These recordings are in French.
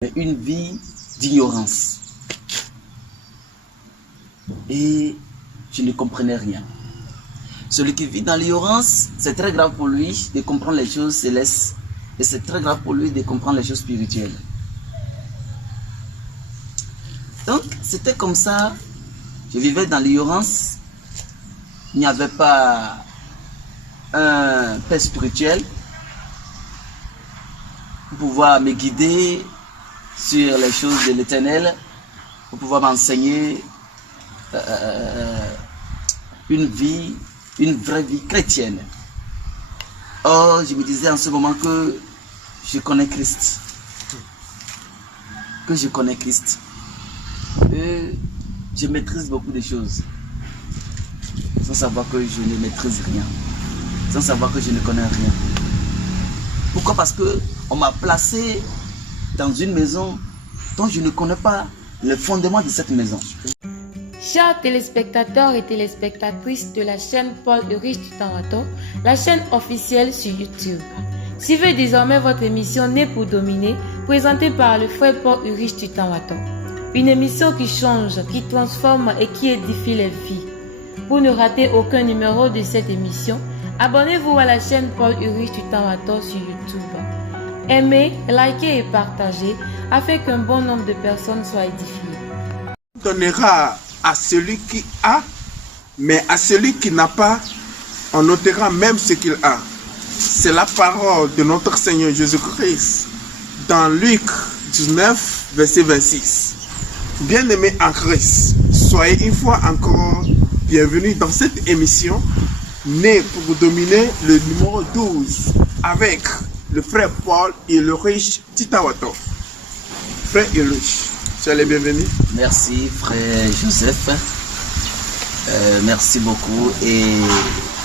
mais une vie d'ignorance. Et je ne comprenais rien. Celui qui vit dans l'ignorance, c'est très grave pour lui de comprendre les choses célestes. Et c'est très grave pour lui de comprendre les choses spirituelles. Donc, c'était comme ça. Je vivais dans l'ignorance. Il n'y avait pas un père spirituel pour pouvoir me guider sur les choses de l'éternel, pour pouvoir m'enseigner une vraie vie chrétienne. Or, je me disais en ce moment que je connais Christ. Que je connais Christ. Et je maîtrise beaucoup de choses. Sans savoir que je ne maîtrise rien. Sans savoir que je ne connais rien. Pourquoi? Parce que on m'a placé dans une maison dont je ne connais pas le fondement de cette maison. Chers téléspectateurs et téléspectatrices de la chaîne Paul Ulrich Tutawato, la chaîne officielle sur YouTube. Suivez désormais votre émission Né pour dominer, présentée par le frère Paul Ulrich Tutawato. Une émission qui change, qui transforme et qui édifie les vies. Pour ne rater aucun numéro de cette émission, abonnez-vous à la chaîne Paul Ulrich Tutawato sur YouTube. Aimez, likez et partagez afin qu'un bon nombre de personnes soient édifiées. Donnera à celui qui a, mais à celui qui n'a pas, on ôtera même ce qu'il a. C'est la parole de notre Seigneur Jésus-Christ dans Luc 19, verset 26. Bien-aimés en Christ, soyez une fois encore bienvenus dans cette émission Né pour dominer, le numéro 12 avec le frère Paul Ulrich Tutawato. Frère Ulrich, soyez les bienvenus. Merci frère Joseph. Merci beaucoup et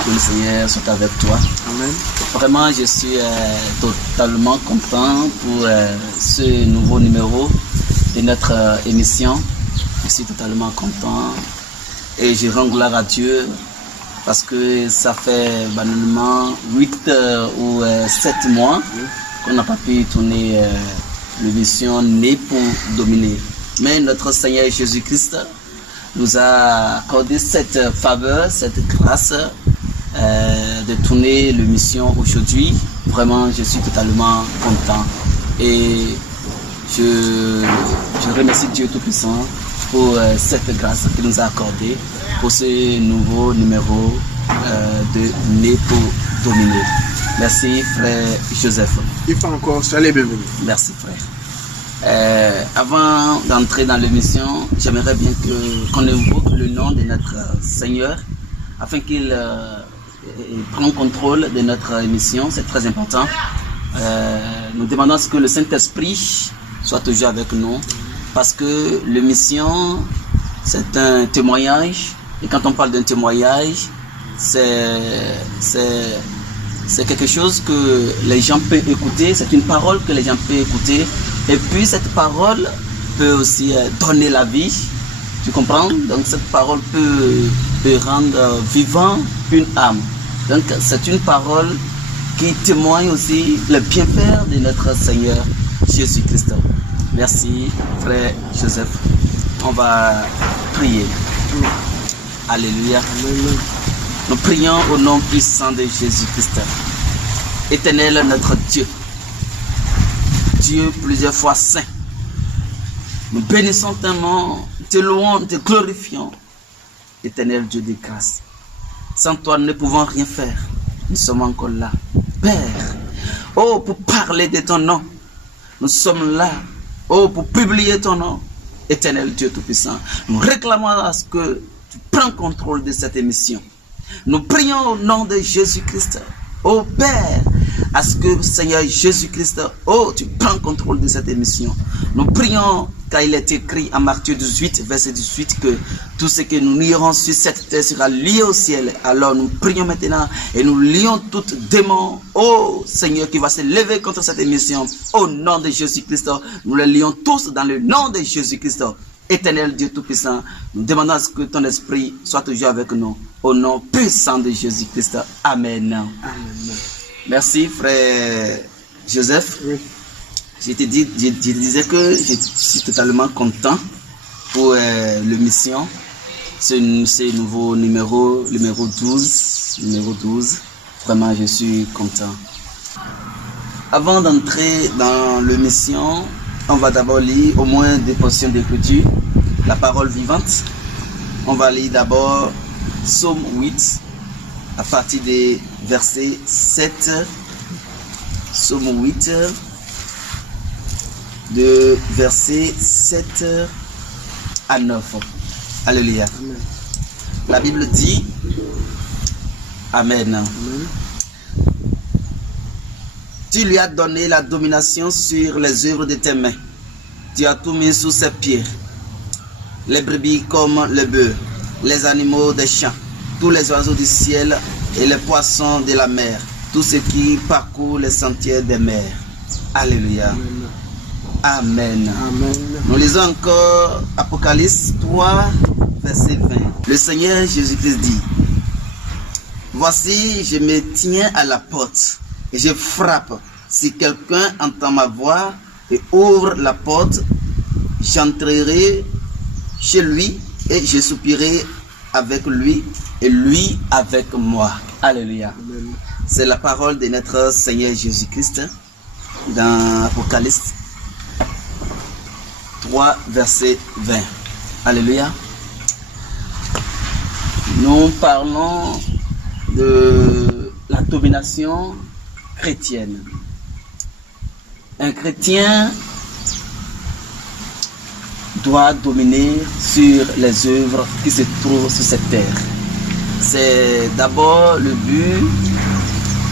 que le Seigneur soit avec toi. Amen. Vraiment, je suis totalement content pour ce nouveau numéro de notre émission. Je suis totalement content et je rends gloire à Dieu parce que ça fait banalement 8 ou 7 mois qu'on n'a pas pu tourner l'émission Né pour dominer. Mais notre Seigneur Jésus-Christ nous a accordé cette faveur, cette grâce de tourner l'émission aujourd'hui. Vraiment, je suis totalement content et je remercie Dieu Tout-Puissant pour cette grâce qu'il nous a accordée pour ce nouveau numéro de Né pour dominer. Merci frère Joseph. Il faut encore, soyez les bienvenus. Merci frère. Avant d'entrer dans l'émission, j'aimerais bien qu'on évoque le nom de notre Seigneur afin qu'il prenne contrôle de notre émission. C'est très important. Nous demandons à ce que le Saint-Esprit soit toujours avec nous parce que l'émission, c'est un témoignage. Et quand on parle d'un témoignage, c'est quelque chose que les gens peuvent écouter. C'est une parole que les gens peuvent écouter. Et puis cette parole peut aussi donner la vie, tu comprends? Donc cette parole peut rendre vivant une âme. Donc c'est une parole qui témoigne aussi le bienfait de notre Seigneur Jésus-Christ. Merci frère Joseph. On va prier. Alléluia. Nous prions au nom puissant de Jésus-Christ. Éternel notre Dieu. Dieu plusieurs fois saint. Nous bénissons tellement, te louons, te glorifions. Éternel Dieu de grâce. Sans toi, nous ne pouvons rien faire. Nous sommes encore là. Père, oh, pour parler de ton nom. Nous sommes là, oh, pour publier ton nom. Éternel Dieu Tout-Puissant. Nous réclamons à ce que tu prends contrôle de cette émission. Nous prions au nom de Jésus-Christ. Oh Père, à ce que Seigneur Jésus-Christ, oh, tu prends contrôle de cette émission. Nous prions, car il est écrit en Matthieu 18, verset 18, que tout ce que nous lierons sur cette terre sera lié au ciel. Alors nous prions maintenant et nous lions tout démon, oh Seigneur, qui va se lever contre cette émission. Au nom de Jésus-Christ, nous les lions tous dans le nom de Jésus-Christ. Éternel Dieu Tout-Puissant, nous demandons à ce que ton esprit soit toujours avec nous. Au nom puissant de Jésus-Christ. Amen. Amen. Merci frère Joseph. Oui. je disais que je suis totalement content pour le mission, ce nouveau numéro 12. Vraiment, je suis content. Avant d'entrer dans le mission, on va d'abord lire au moins des portions d'écriture, la parole vivante. On va lire d'abord Psaume 8, à partir des versets 7. Psaume 8, de versets 7 à 9. Alléluia. Amen. La Bible dit, Amen. Amen. Tu lui as donné la domination sur les œuvres de tes mains. Tu as tout mis sous ses pieds. Les brebis comme le bœuf, les animaux des champs, tous les oiseaux du ciel et les poissons de la mer, tout ce qui parcourt les sentiers des mers. Alléluia. Amen. Amen. Nous lisons encore Apocalypse 3, verset 20. Le Seigneur Jésus-Christ dit, voici, je me tiens à la porte et je frappe. Si quelqu'un entend ma voix et ouvre la porte, j'entrerai chez lui et je soupirerai avec lui et lui avec moi. Alléluia. C'est la parole de notre Seigneur Jésus-Christ dans Apocalypse 3, verset 20. Alléluia. Nous parlons de la domination chrétienne. Un chrétien doit dominer sur les œuvres qui se trouvent sur cette terre. C'est d'abord le but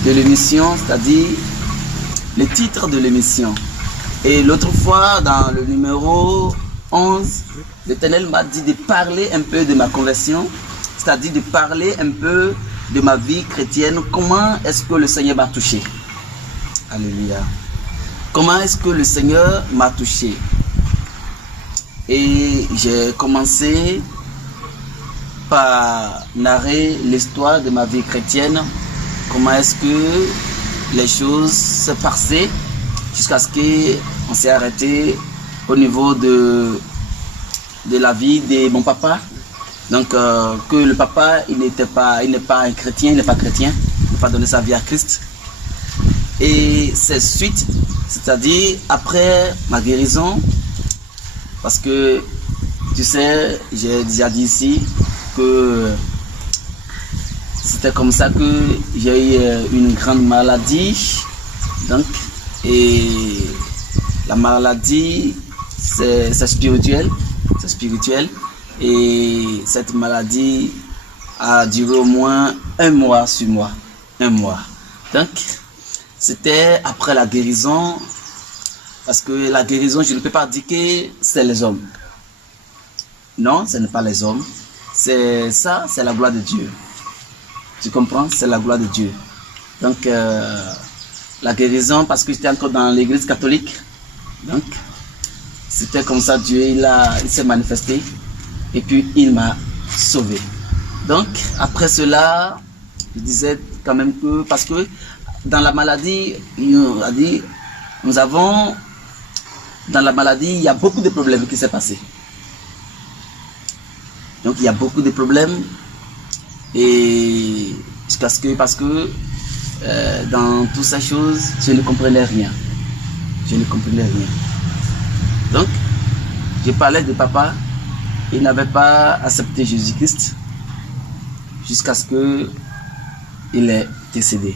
de l'émission, c'est-à-dire le titre de l'émission. Et l'autre fois, dans le numéro 11, l'Éternel m'a dit de parler un peu de ma conversion, c'est-à-dire de parler un peu de ma vie chrétienne. Comment est-ce que le Seigneur m'a touché? Alléluia. Comment est-ce que le Seigneur m'a touché? Et j'ai commencé par narrer l'histoire de ma vie chrétienne. Comment est-ce que les choses se passaient jusqu'à ce qu'on s'est arrêté au niveau de la vie de mon papa. Donc que le papa, il n'est pas un chrétien, il n'est pas chrétien, il n'a pas donné sa vie à Christ. Et c'est suite, c'est-à-dire après ma guérison, parce que tu sais, j'ai déjà dit ici que c'était comme ça que j'ai eu une grande maladie. Donc, et la maladie, c'est spirituel. C'est spirituel. Et cette maladie a duré au moins 1 mois sur moi. 1 mois. Donc, c'était après la guérison. Parce que la guérison, je ne peux pas dire que c'est les hommes. Non, ce n'est pas les hommes. C'est ça, c'est la gloire de Dieu. Tu comprends? C'est la gloire de Dieu. Donc, la guérison, parce que j'étais encore dans l'église catholique. Donc, c'était comme ça, Dieu, il s'est manifesté. Et puis, il m'a sauvé. Donc, après cela, je disais quand même que, parce que dans la maladie, il a dit, dans la maladie, il y a beaucoup de problèmes qui s'est passé. Donc, il y a beaucoup de problèmes. Et parce que dans toutes ces choses, je ne comprenais rien. Je ne comprenais rien. Donc, je parlais de papa. Il n'avait pas accepté Jésus-Christ jusqu'à ce qu'il est décédé.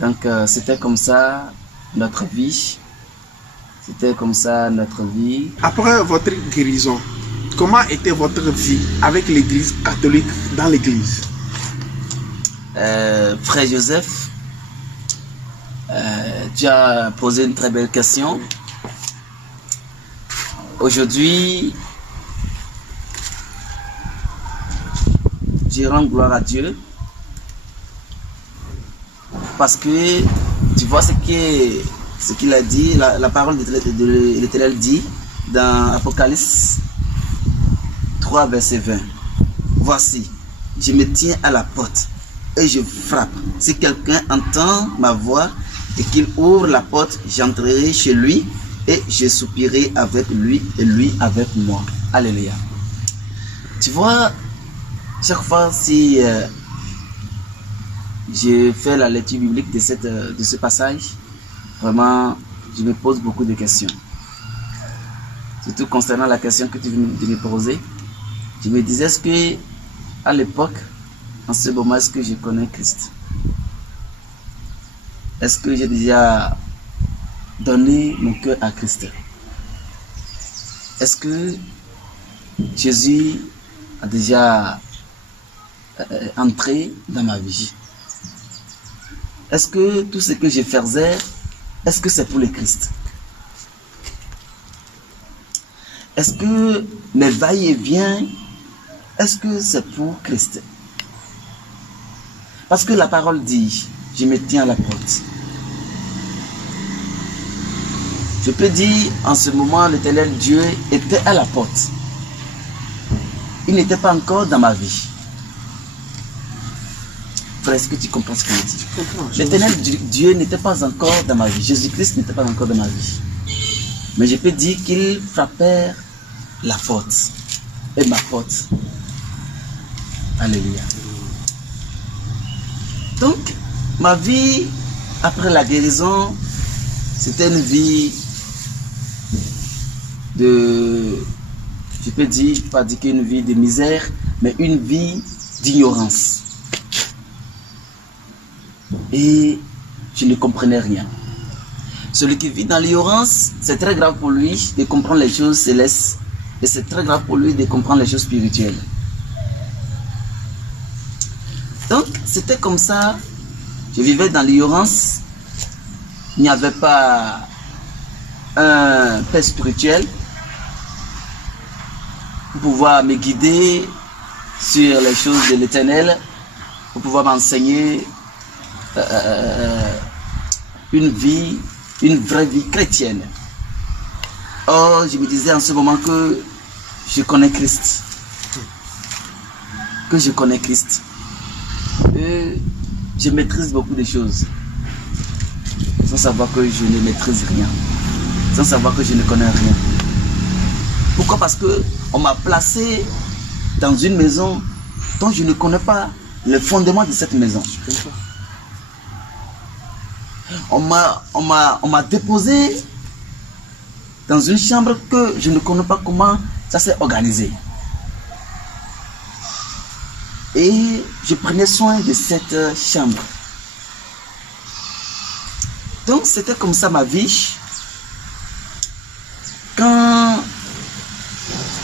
Donc, c'était comme ça notre vie. C'était comme ça notre vie. Après votre guérison, comment était votre vie avec l'église catholique dans l'église? Frère Joseph, tu as posé une très belle question. Aujourd'hui, je rends gloire à Dieu parce que tu vois ce qu'il a dit, la parole de l'Éternel dit dans Apocalypse 3, verset 20. Voici, je me tiens à la porte et je frappe. Si quelqu'un entend ma voix et qu'il ouvre la porte, j'entrerai chez lui et je soupirerai avec lui et lui avec moi. Alléluia. Tu vois, chaque fois si je fais la lecture biblique de ce passage, vraiment, je me pose beaucoup de questions. Surtout concernant la question que tu viens de me poser. Je me disais, est-ce que à l'époque, en ce moment, est-ce que je connais Christ? Est-ce que j'ai déjà donné mon cœur à Christ? Est-ce que Jésus a déjà entré dans ma vie? Est-ce que tout ce que je faisais, est-ce que c'est pour le Christ? Est-ce que mes va-et-vient, est-ce que c'est pour Christ? Parce que la parole dit, je me tiens à la porte. Je peux dire, en ce moment, l'Éternel Dieu était à la porte. Il n'était pas encore dans ma vie. Frère, est-ce que tu comprends ce que je dis? L'Éternel Dieu n'était pas encore dans ma vie. Jésus-Christ n'était pas encore dans ma vie. Mais je peux dire qu'il frappait la porte. Et ma porte. Alléluia. Donc, ma vie, après la guérison, c'était une vie de, je peux dire, pas dire qu'une vie de misère, mais une vie d'ignorance. Et je ne comprenais rien. Celui qui vit dans l'ignorance, c'est très grave pour lui de comprendre les choses célestes. Et c'est très grave pour lui de comprendre les choses spirituelles. Donc, c'était comme ça. Je vivais dans l'ignorance. Il n'y avait pas un père spirituel pour pouvoir me guider sur les choses de l'Éternel, pour pouvoir m'enseigner une vraie vie chrétienne. Or, je me disais en ce moment que je connais Christ. Que je connais Christ. Et je maîtrise beaucoup de choses. Sans savoir que je ne maîtrise rien. Sans savoir que je ne connais rien. Pourquoi? Parce que on m'a placé dans une maison dont je ne connais pas le fondement de cette maison. On m'a déposé dans une chambre que je ne connais pas comment ça s'est organisé. Et je prenais soin de cette chambre. Donc c'était comme ça ma vie. Quand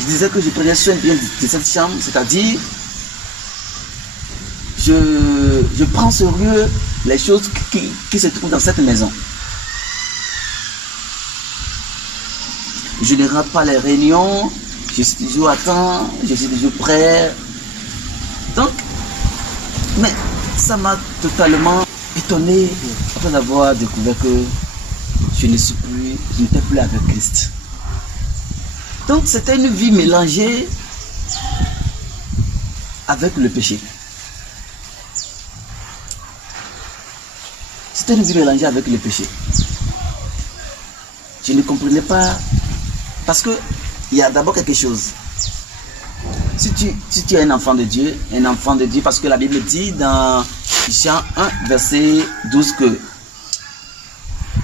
je disais que je prenais soin bien de cette chambre, c'est-à-dire je prends au sérieux les choses qui se trouvent dans cette maison. Je ne rate pas les réunions, je suis toujours à temps, je suis toujours prêt. Donc, mais ça m'a totalement étonné après avoir découvert que je n'étais plus avec Christ. Donc c'était une vie mélangée avec le péché. C'était une vie mélangée avec le péché. Je ne comprenais pas. Parce que il y a d'abord quelque chose. Si tu es un enfant de Dieu, parce que la Bible dit dans Jean 1, verset 12 que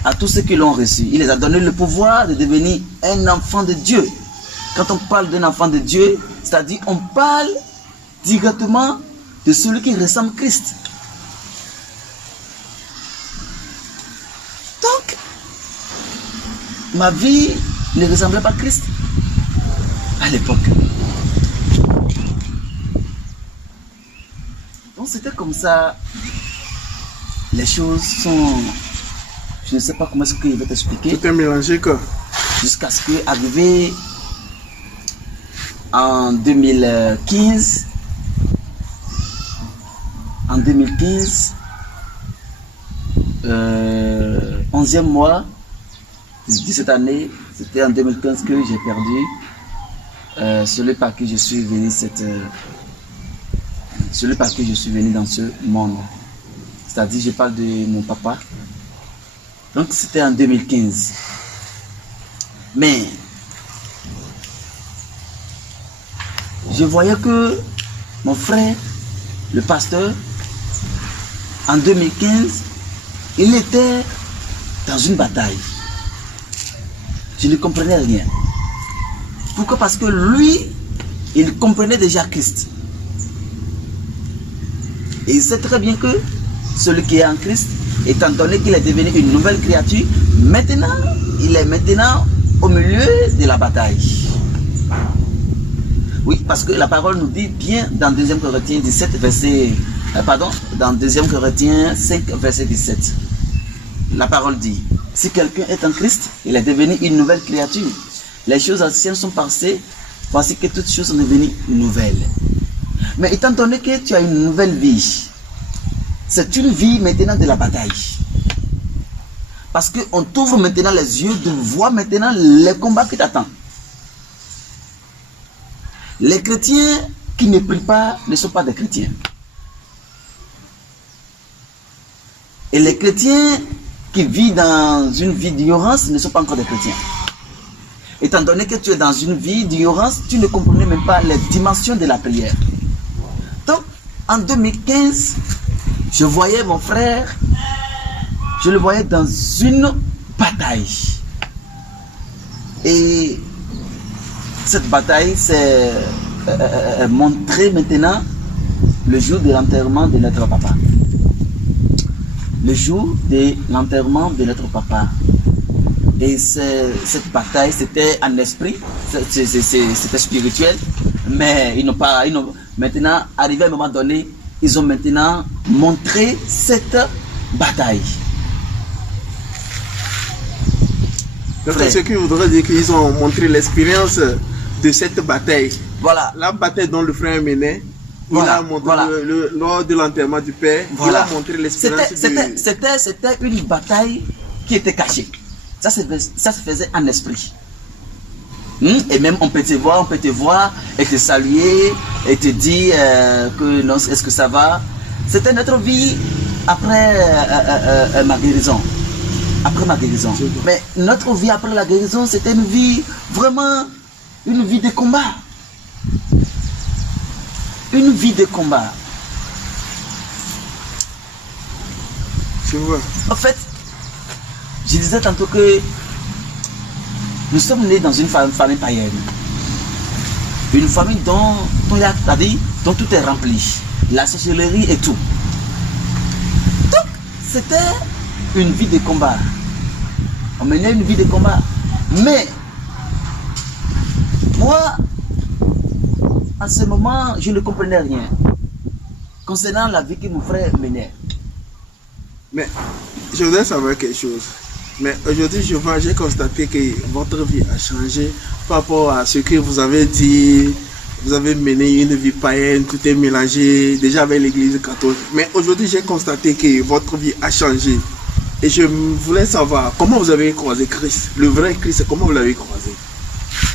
à tous ceux qui l'ont reçu, il les a donné le pouvoir de devenir un enfant de Dieu. Quand on parle d'un enfant de Dieu, c'est-à-dire on parle directement de celui qui ressemble à Christ. Donc, ma vie ne ressemblait pas à Christ à l'époque. Donc c'était comme ça. Les choses sont... Je ne sais pas comment est-ce que je vais t'expliquer. Tout est mélangé quoi. Jusqu'à ce que, arrivé en 2015, 11e mois de cette année, c'était en 2015 que j'ai perdu celui par qui je suis venu dans ce monde. C'est-à-dire, je parle de mon papa. Donc c'était en 2015. Mais je voyais que mon frère, le pasteur, en 2015, il était dans une bataille. Je ne comprenais rien. Pourquoi? Parce que lui, il comprenait déjà Christ. Et il sait très bien que celui qui est en Christ, étant donné qu'il est devenu une nouvelle créature, maintenant, il est maintenant au milieu de la bataille. Oui, parce que la parole nous dit bien dans 2 Corinthiens 17, dans 2 Corinthiens 5, verset 17. La parole dit, si quelqu'un est en Christ, il est devenu une nouvelle créature. Les choses anciennes sont passées, voici que toutes choses sont devenues nouvelles. Mais étant donné que tu as une nouvelle vie, c'est une vie maintenant de la bataille. Parce qu'on t'ouvre maintenant les yeux de voir maintenant les combats qui t'attendent. Les chrétiens qui ne prient pas ne sont pas des chrétiens. Et les chrétiens qui vivent dans une vie d'ignorance ne sont pas encore des chrétiens. Étant donné que tu es dans une vie d'ignorance, tu ne comprenais même pas les dimensions de la prière. Donc, en 2015, je voyais mon frère, je le voyais dans une bataille. Et cette bataille s'est montrée maintenant le jour de l'enterrement de notre papa. Le jour de l'enterrement de notre papa. Et cette bataille, c'était en esprit, c'était spirituel, mais maintenant, arrivé à un moment donné, ils ont maintenant montré cette bataille. Donc, ce qui voudrait dire qu'ils ont montré l'expérience de cette bataille. Voilà. La bataille dont le frère menait, voilà. Il a montré lors de l'enterrement du père, voilà. Il a montré l'expérience. C'était une bataille qui était cachée. Ça se faisait en esprit. Et même on peut te voir et te saluer et te dire que non, est-ce que ça va? C'était notre vie après ma guérison. Après ma guérison. Mais notre vie après la guérison, c'était une vie vraiment, une vie de combat. Une vie de combat. Je vois. En fait, je disais tantôt que nous sommes nés dans une famille païenne. Une famille dont tout est rempli. La sorcellerie et tout. Donc, c'était une vie de combat. On menait une vie de combat. Mais, moi, en ce moment, je ne comprenais rien concernant la vie que mon frère menait. Mais, je voudrais savoir quelque chose. Mais aujourd'hui, j'ai constaté que votre vie a changé par rapport à ce que vous avez dit. Vous avez mené une vie païenne, tout est mélangé, déjà avec l'église catholique. Mais aujourd'hui, j'ai constaté que votre vie a changé. Et je voulais savoir comment vous avez croisé Christ, le vrai Christ, comment vous l'avez croisé.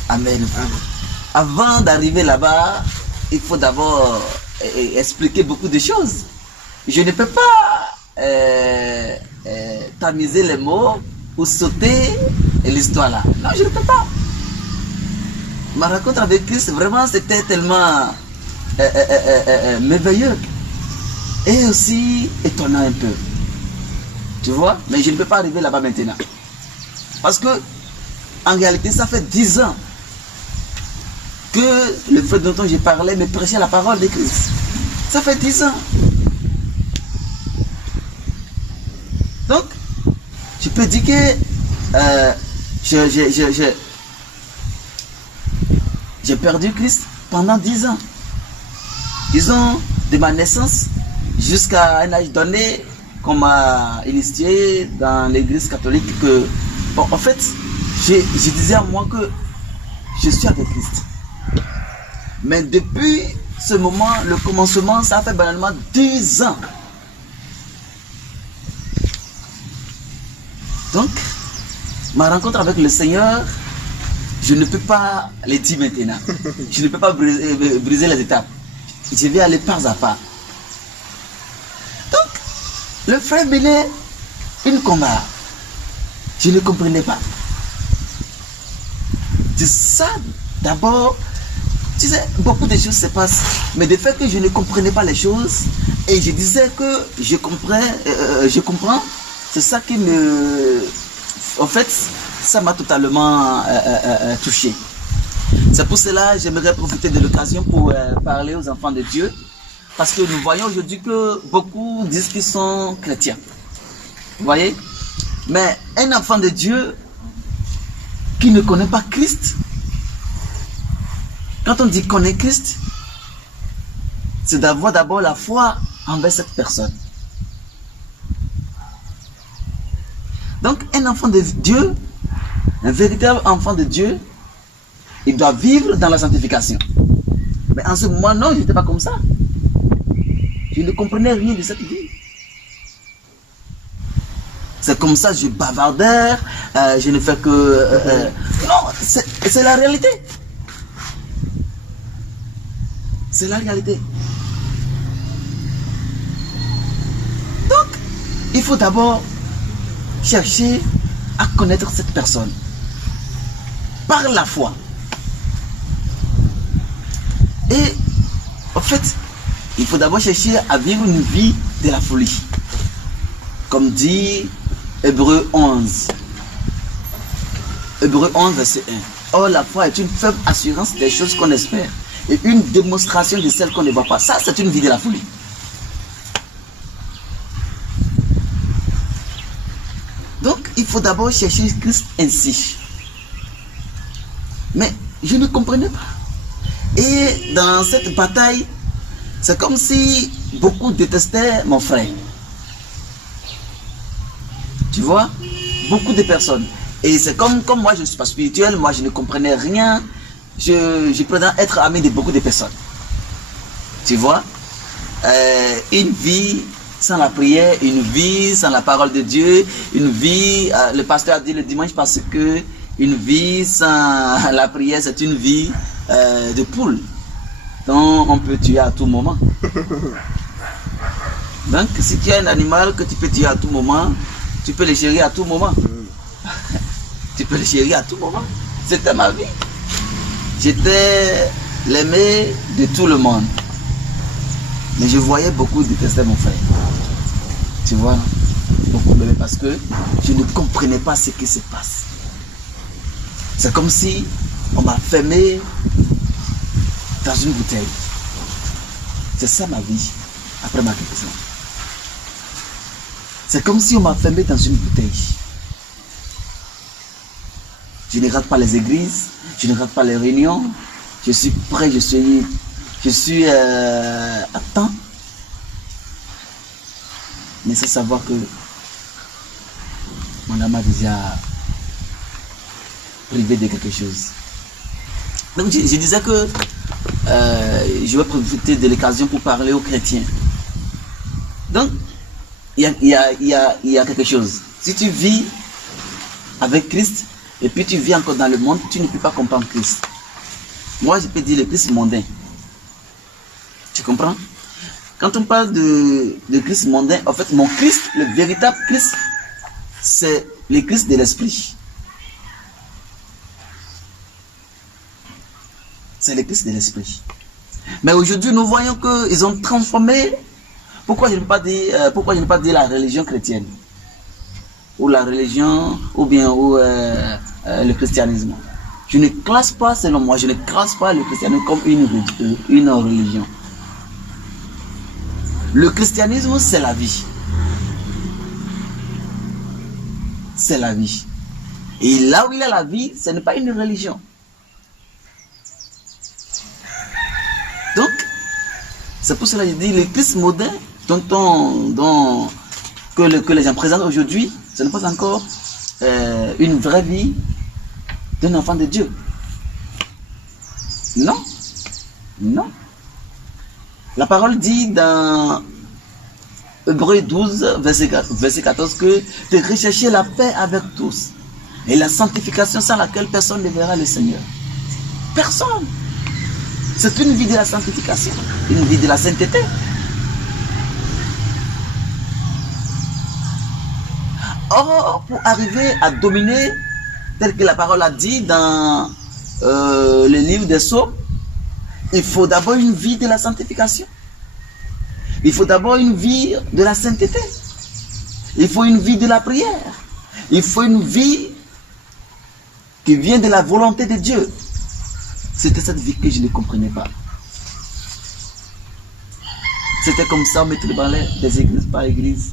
Amen. Avant d'arriver là-bas, il faut d'abord expliquer beaucoup de choses. Je ne peux pas tamiser les mots ou sauter l'histoire là. Non, je ne peux pas. Ma rencontre avec Christ, vraiment, c'était tellement merveilleux et aussi étonnant un peu. Tu vois? Mais je ne peux pas arriver là-bas maintenant. Parce que, en réalité, ça fait 10 ans que le frère dont j'ai parlé me prêchait la parole de Christ. Ça fait 10 ans. Donc, je peux dire que j'ai perdu Christ pendant 10 ans. Disons, de ma naissance jusqu'à un âge donné, qu'on m'a initié dans l'église catholique que, bon, en fait, je disais à moi que je suis avec Christ. Mais depuis ce moment, le commencement, ça fait banalement 10 ans. Donc, ma rencontre avec le Seigneur, je ne peux pas les dire maintenant. Je ne peux pas briser les étapes. Je vais aller pas à pas. Donc, le frère menait une combat. Je ne comprenais pas. C'est ça, d'abord, tu sais, beaucoup de choses se passent, mais de fait que je ne comprenais pas les choses, et je disais que je comprends, c'est ça qui me... En fait, ça m'a totalement touché. C'est pour cela que j'aimerais profiter de l'occasion pour parler aux enfants de Dieu, parce que nous voyons aujourd'hui que beaucoup disent qu'ils sont chrétiens. Vous voyez? Mais un enfant de Dieu qui ne connaît pas Christ, quand on dit connaître Christ, c'est d'avoir d'abord la foi envers cette personne. Donc un enfant de Dieu, un véritable enfant de Dieu, il doit vivre dans la sanctification. Mais en ce moment, non, je n'étais pas comme ça. Je ne comprenais rien de cette vie. C'est comme ça, je bavardais, je ne fais que... non, c'est la réalité. C'est la réalité. Donc, il faut d'abord chercher à connaître cette personne par la foi. Et en fait, il faut d'abord chercher à vivre une vie de la folie. Comme dit Hébreux 11. Hébreux 11, verset 1. Or, la foi est une faible assurance des choses qu'on espère et une démonstration de celles qu'on ne voit pas. Ça, c'est une vie de la folie. Donc, il faut d'abord chercher Christ ainsi. Mais je ne comprenais pas. Et dans cette bataille, c'est comme si beaucoup détestaient mon frère. Tu vois, beaucoup de personnes. Et c'est comme moi, je ne suis pas spirituel, moi, je ne comprenais rien. Je prétends être ami de beaucoup de personnes. Tu vois, une vie sans la prière, une vie sans la parole de Dieu, une vie, le pasteur a dit le dimanche parce que une vie sans la prière, c'est une vie de poule. Donc, on peut tuer à tout moment. Donc, si tu as un animal que tu peux tuer à tout moment, tu peux le chérir à tout moment. Tu peux le chérir à tout moment. C'était ma vie. J'étais l'aimé de tout le monde. Mais je voyais beaucoup détester mon frère. Tu vois, beaucoup m'aimaient parce que je ne comprenais pas ce qui se passe. C'est comme si on m'a fermé dans une bouteille. C'est ça ma vie après ma guérison. C'est comme si on m'a fermé dans une bouteille. Je ne rate pas les églises, je ne rate pas les réunions. Je suis prêt, je suis à temps. Mais c'est savoir que mon âme a déjà privé de quelque chose. Donc je disais que je vais profiter de l'occasion pour parler aux chrétiens. Donc, il y a quelque chose. Si tu vis avec Christ, et puis tu vis encore dans le monde, tu ne peux pas comprendre Christ. Moi, je peux dire le Christ mondain. Tu comprends? Quand on parle de Christ mondain, en fait, mon Christ, le véritable Christ, c'est le Christ de l'esprit. C'est le Christ de l'esprit. Mais aujourd'hui, nous voyons qu'ils ont transformé. Pourquoi je ne peux pas dire la religion chrétienne? Ou la religion, ou bien le christianisme. Je ne classe pas, selon moi, je ne classe pas le christianisme comme une religion. Le christianisme, c'est la vie. C'est la vie. Et là où il y a la vie, ce n'est pas une religion. Donc, c'est pour cela que je dis, le Christ moderne que les gens présentent aujourd'hui, ce n'est pas encore une vraie vie d'un enfant de Dieu. Non. Non. La parole dit dans Hébreux 12, verset 14, que de rechercher la paix avec tous et la sanctification sans laquelle personne ne verra le Seigneur. Personne. C'est une vie de la sanctification, une vie de la sainteté. Or, pour arriver à dominer, tel que la parole a dit dans le livre des Psaumes, il faut d'abord une vie de la sanctification. Il faut d'abord une vie de la sainteté. Il faut une vie de la prière. Il faut une vie qui vient de la volonté de Dieu. C'était cette vie que je ne comprenais pas. C'était comme ça, on mettait le balai des églises par église.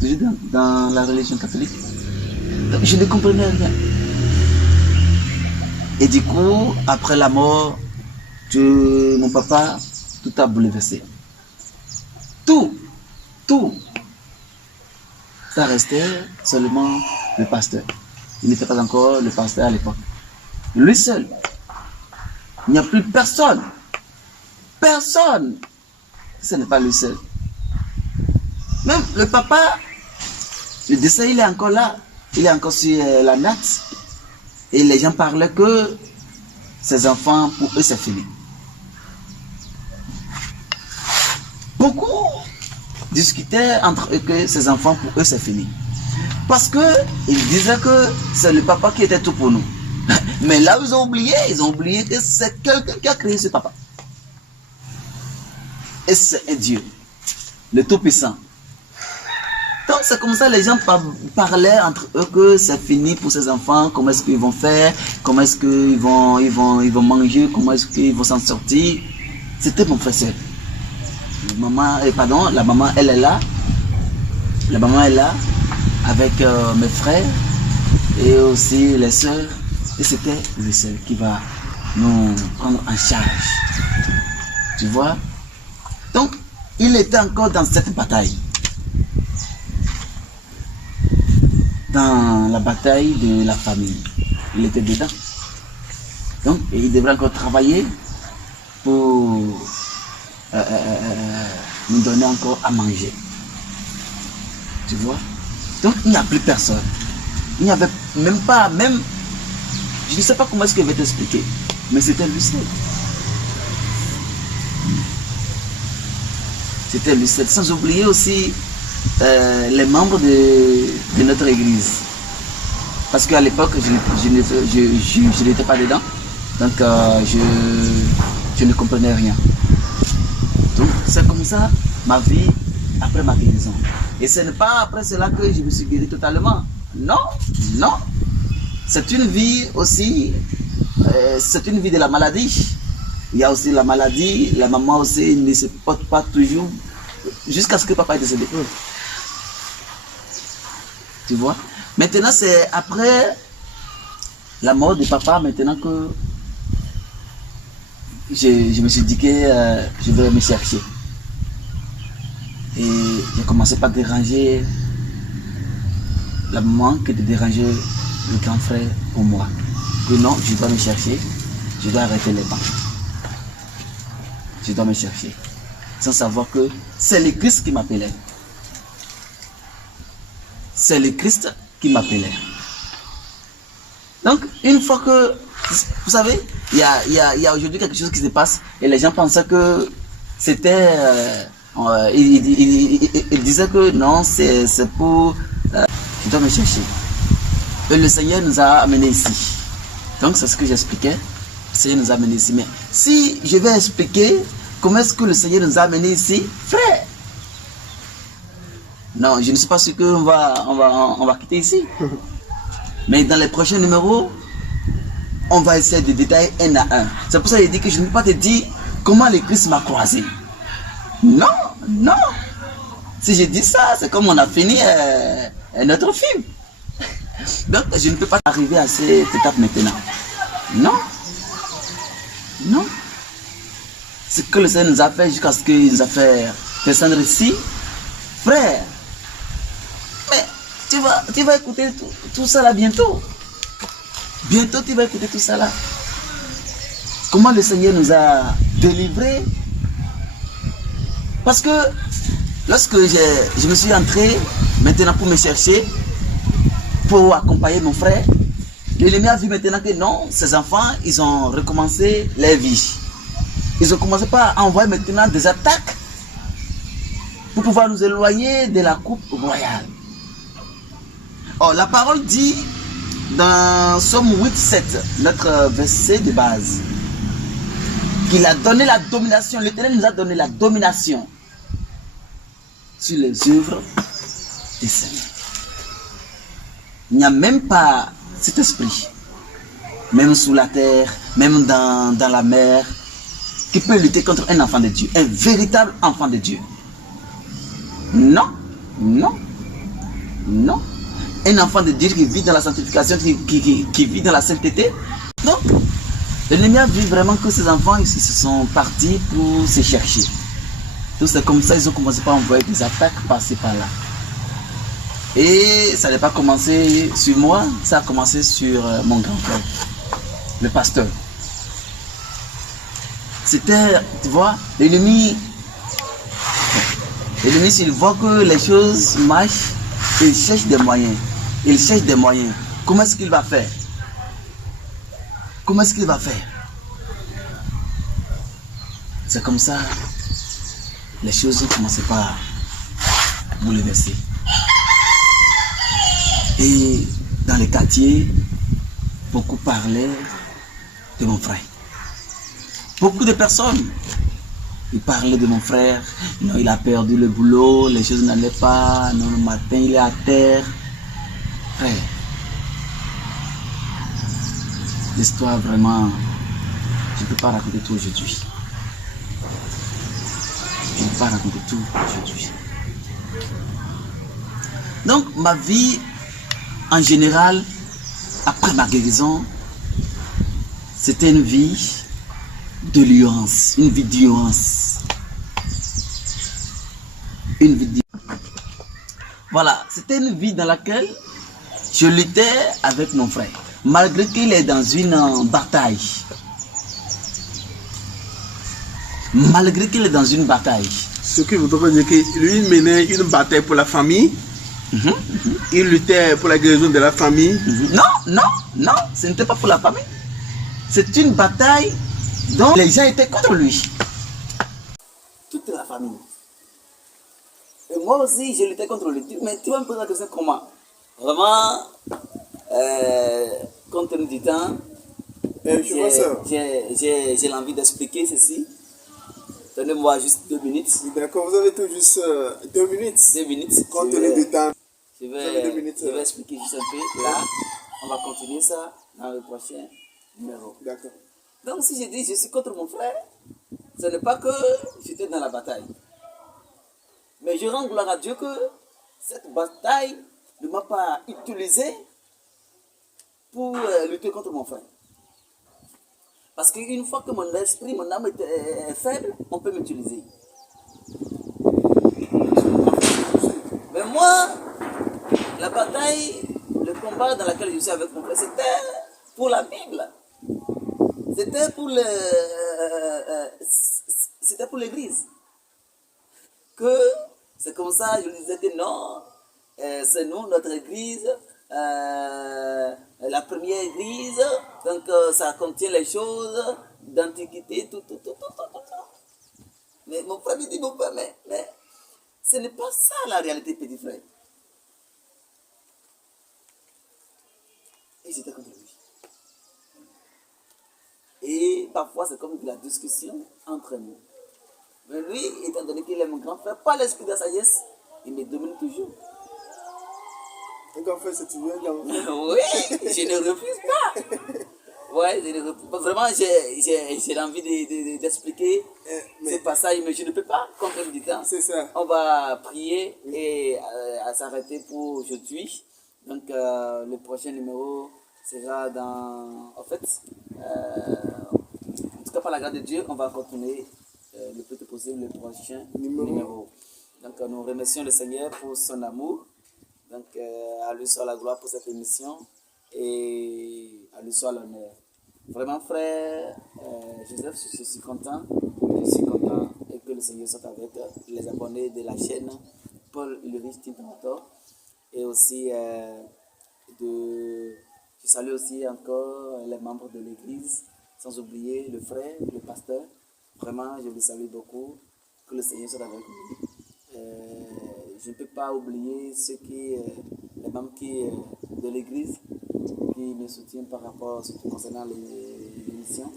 Toujours dans la religion catholique. Donc, je ne comprenais rien. Et du coup, après la mort de mon papa, tout a bouleversé. Tout. Ça restait seulement le pasteur. Il n'était pas encore le pasteur à l'époque. Lui seul. Il n'y a plus personne. Personne. Ce n'est pas lui seul. Même le papa, le décès, il est encore là. Il est encore sur la natte. Et les gens parlaient que ses enfants, pour eux, c'est fini. Beaucoup discutaient entre eux que ses enfants, pour eux, c'est fini. Parce qu'ils disaient que c'est le papa qui était tout pour nous. Mais là, ils ont oublié que c'est quelqu'un qui a créé ce papa. Et c'est un Dieu, le Tout-Puissant. Donc c'est comme ça, les gens parlaient entre eux que c'est fini pour ces enfants, comment est-ce qu'ils vont faire, comment est-ce qu'ils vont manger, comment est-ce qu'ils vont s'en sortir. C'était mon frère seul. La maman, elle est là. La maman est là avec mes frères et aussi les sœurs. Et c'était le seul qui va nous prendre en charge. Tu vois? Donc, il était encore dans cette bataille. Dans la bataille de la famille. Il était dedans. Donc, il devrait encore travailler pour nous donner encore à manger. Tu vois? Donc, il n'y a plus personne. Il n'y avait même pas, je ne sais pas comment est-ce que je vais t'expliquer, mais c'était lui seul. C'était lui seul. Sans oublier aussi les membres de notre église. Parce qu'à l'époque, je n'étais pas dedans. Donc, je ne comprenais rien. Donc, c'est comme ça ma vie après ma guérison. Et ce n'est pas après cela que je me suis guéri totalement. Non. C'est une vie aussi, c'est une vie de la maladie. Il y a aussi la maladie, la maman aussi ne se porte pas toujours jusqu'à ce que papa ait décédé. Tu vois? Maintenant, c'est après la mort de papa, maintenant que je me suis dit que je vais me chercher. Et j'ai commencé par déranger la maman que de déranger le grand frère pour moi. Que non, je dois me chercher, je dois arrêter les bancs. Je dois me chercher. Sans savoir que c'est le Christ qui m'appelait. C'est le Christ qui m'appelait. Donc, une fois que, vous savez, il y a aujourd'hui quelque chose qui se passe et les gens pensaient que c'était, ils disaient que non, c'est pour, je dois me chercher. Et le Seigneur nous a amenés ici. Donc, c'est ce que j'expliquais. Le Seigneur nous a amenés ici. Mais si je vais expliquer comment est-ce que le Seigneur nous a amenés ici, frère, non, je ne suis pas sûr qu'on va quitter ici. Mais dans les prochains numéros, on va essayer de détailler un à un. C'est pour ça que je dis que je ne peux pas te dire comment le Christ m'a croisé. Non. Si je dis ça, c'est comme on a fini notre film. Donc, je ne peux pas arriver à cette étape maintenant. Non. Ce que le Seigneur nous a fait jusqu'à ce qu'il nous a fait descendre ici, frère. Mais tu vas écouter tout ça là bientôt. Bientôt, tu vas écouter tout ça là. Comment le Seigneur nous a délivrés. Parce que lorsque je me suis entré maintenant pour me chercher, pour accompagner mon frère, l'ennemi a vu maintenant que non, ses enfants, ils ont recommencé leur vie. Ils ont commencé par envoyer maintenant des attaques pour pouvoir nous éloigner de la coupe royale. Oh, la parole dit dans Somme 8:7, notre verset de base, qu'il a donné la domination, l'Éternel nous a donné la domination sur les œuvres des Seigneurs. Il n'y a même pas cet esprit, même sous la terre, même dans la mer, qui peut lutter contre un enfant de Dieu, un véritable enfant de Dieu. Non, non, non. Un enfant de Dieu qui vit dans la sanctification, qui vit dans la sainteté. Donc, l'ennemi a vu vraiment que ces enfants ils se sont partis pour se chercher. Donc c'est comme ça ils ont commencé par envoyer des attaques par-ci par-là. Et ça n'a pas commencé sur moi, ça a commencé sur mon grand frère, le pasteur. C'était, tu vois, l'ennemi, s'il voit que les choses marchent, il cherche des moyens. Il cherche des moyens. Comment est-ce qu'il va faire? Comment est-ce qu'il va faire? C'est comme ça, les choses ont commencé par bouleverser. Et dans les quartiers, beaucoup parlaient de mon frère. Beaucoup de personnes, ils parlaient de mon frère. Non, il a perdu le boulot, les choses n'allaient pas. Non, le matin, il est à terre. Frère, l'histoire vraiment, je ne peux pas raconter tout aujourd'hui. Je ne peux pas raconter tout aujourd'hui. Donc, ma vie, en général, après ma guérison, c'était une vie de l'ignorance, une vie d'ignorance. Une vie d'ignorance. Voilà, c'était une vie dans laquelle je luttais avec mon frère, malgré qu'il est dans une bataille. Malgré qu'il est dans une bataille. Ce qui voudrait dire que lui menait une bataille pour la famille. Il luttait pour la guérison de la famille. Non, non, non, ce n'était pas pour la famille. C'est une bataille dont les gens étaient contre lui. Toute la famille. Et moi aussi, je luttais contre lui. Mais tu vas me poser la question comment? Vraiment, compte tenu du temps, j'ai l'envie d'expliquer ceci. Donnez-moi juste 2 minutes. D'accord, vous avez tout juste 2 minutes. 2 minutes. Compte tenu du temps. Je vais expliquer juste un peu. Là, on va continuer ça dans le prochain numéro. D'accord. Donc, si je dis je suis contre mon frère, ce n'est pas que j'étais dans la bataille. Mais je rends gloire à Dieu que cette bataille ne m'a pas utilisé pour lutter contre mon frère. Parce qu'une fois que mon esprit, mon âme est faible, on peut m'utiliser. Mais moi, la bataille, le combat dans lequel je suis avec mon frère, c'était pour la Bible. C'était pour l'église. Que c'est comme ça, je lui disais que non, c'est nous, notre église, la première église, donc ça contient les choses d'antiquité, tout. Mais mon frère me dit, mon frère, mais ce n'est pas ça la réalité, petit frère. Et j'étais contre lui. Et parfois, c'est comme de la discussion entre nous. Mais lui, étant donné qu'il est mon grand frère, par l'esprit de la sagesse, il me domine toujours. Un grand frère, c'est toujours un grand frère. Oui, je ne refuse pas. Ouais, je ne refuse pas. Vraiment, j'ai envie d'expliquer ces passages, mais je ne peux pas comprendre du temps. C'est ça. On va prier et s'arrêter pour aujourd'hui. Donc, le prochain numéro sera dans... En fait, en tout cas, par la grâce de Dieu, on va continuer le plus tôt possible le prochain numéro. Donc, nous remercions le Seigneur pour son amour. Donc, à lui soit la gloire pour cette émission et à lui soit l'honneur. Vraiment, frère Joseph, je suis content. Je suis content et que le Seigneur soit avec les abonnés de la chaîne Paul Ulrich Tintomator. Et aussi, je salue aussi encore les membres de l'église, sans oublier le frère, le pasteur. Vraiment, je vous salue beaucoup. Que le Seigneur soit avec vous. Je ne peux pas oublier ceux qui les membres de l'église qui me soutiennent par rapport, surtout concernant l'émission.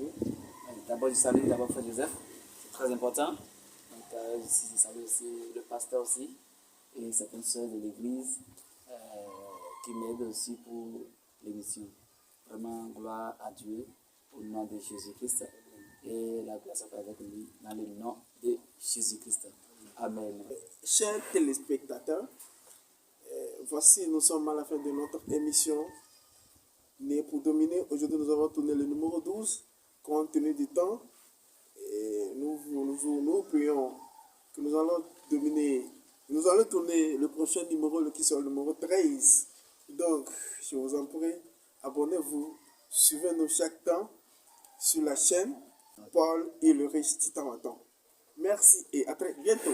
D'abord, je salue d'abord Frère Joseph, c'est très important. Donc, je salue aussi le pasteur aussi et certaines sœurs de l'église qui m'aident aussi pour l'émission. Vraiment, gloire à Dieu au nom de Jésus-Christ et la grâce soit avec lui dans le nom de Jésus-Christ. Amen. Chers téléspectateurs, voici, nous sommes à la fin de notre émission Né pour dominer. Aujourd'hui, nous avons tourné le numéro 12, compte tenu du temps. Et nous prions que nous allons dominer. Nous allons tourner le prochain numéro qui sera le numéro 13. Donc, je vous en prie, abonnez-vous, suivez-nous chaque temps sur la chaîne Paul et le riche Titan. Merci et à très bientôt.